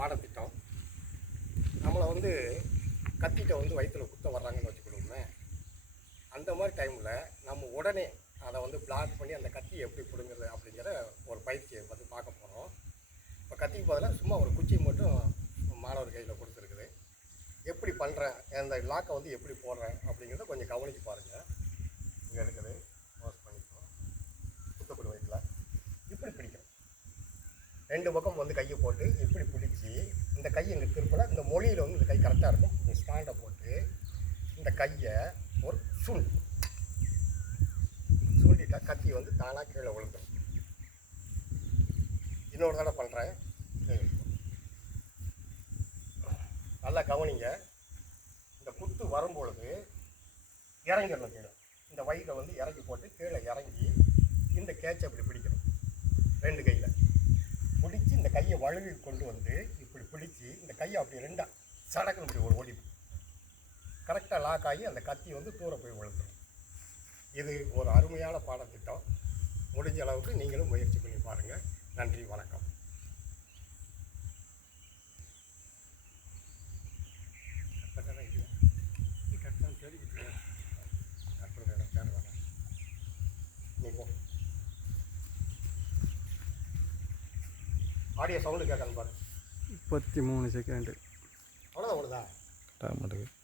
பாடத்திட்டம். நம்மளை வந்து கத்திட்ட வந்து வயிற்றில் குத்த வர்றாங்கன்னு வச்சுக்கணுமே அந்த மாதிரி டைமில் நம்ம உடனே அதை வந்து பிளாக் பண்ணி அந்த கத்தியை எப்படி பிடுங்குறது அப்படிங்கிற ஒரு பயிற்சியை வந்து பார்க்க போகிறோம் இப்போ கத்திக்கு பதிலாக சும்மா ஒரு குச்சி மட்டும் மாணவர் கையில் கொடுத்துருக்குது. எப்படி பண்ணுறேன் அந்த லாக்கை வந்து எப்படி போடுறேன்? அப்படிங்கிறத கொஞ்சம் கவனிச்சு பாருங்கள் இங்கே இருக்குது க்ளோஸ் பண்ணிக்கோ குத்தப்படும் வயிற்றில் இப்படி பிடிக்கும் ரெண்டு பக்கம் வந்து கையை போட்டு இப்படி பிடிச்சி இந்த கை இங்கே திருப்பல இந்த மொழியில் வந்து இந்த கை கரெக்டாக இருக்கும். இந்த ஸ்டாண்டை போட்டு இந்த கையை ஒரு சுள் சுண்டிட்டா கத்தி வந்து தானாக கீழே விழுந்துடும் இன்னொரு தடவை பண்ணுறேன் நல்லா கவனிங்க. இந்த குத்து வரும்பொழுது இறங்கிடணும் கீழே. இந்த வயிறை வந்து இறக்கி போட்டு கீழே இறங்கி இந்த கேட்சை அப்படி பிடிக்கணும். ரெண்டு கையில். பிடிச்சி இந்த கையை வழுவி கொண்டு வந்து இப்படி பிடிச்சி இந்த கையை அப்படி ரெண்டாக சடக்குன்னு இப்படி ஒரு ஒளி. கரெக்டாக லாக் ஆகி அந்த கத்தி வந்து தூர போய் விழுந்துடும் இது ஒரு அருமையான பாடத்திட்டம். முடிஞ்ச அளவுக்கு நீங்களும் முயற்சி பண்ணி பாருங்கள் நன்றி வணக்கம். ஆடியோ சவுண்டு கேட்கணும் பாரு முப்பத்தி மூணு செகண்டு அவ்வளோதான் அவ்வளோதான் கட்டாக மாட்டேங்குது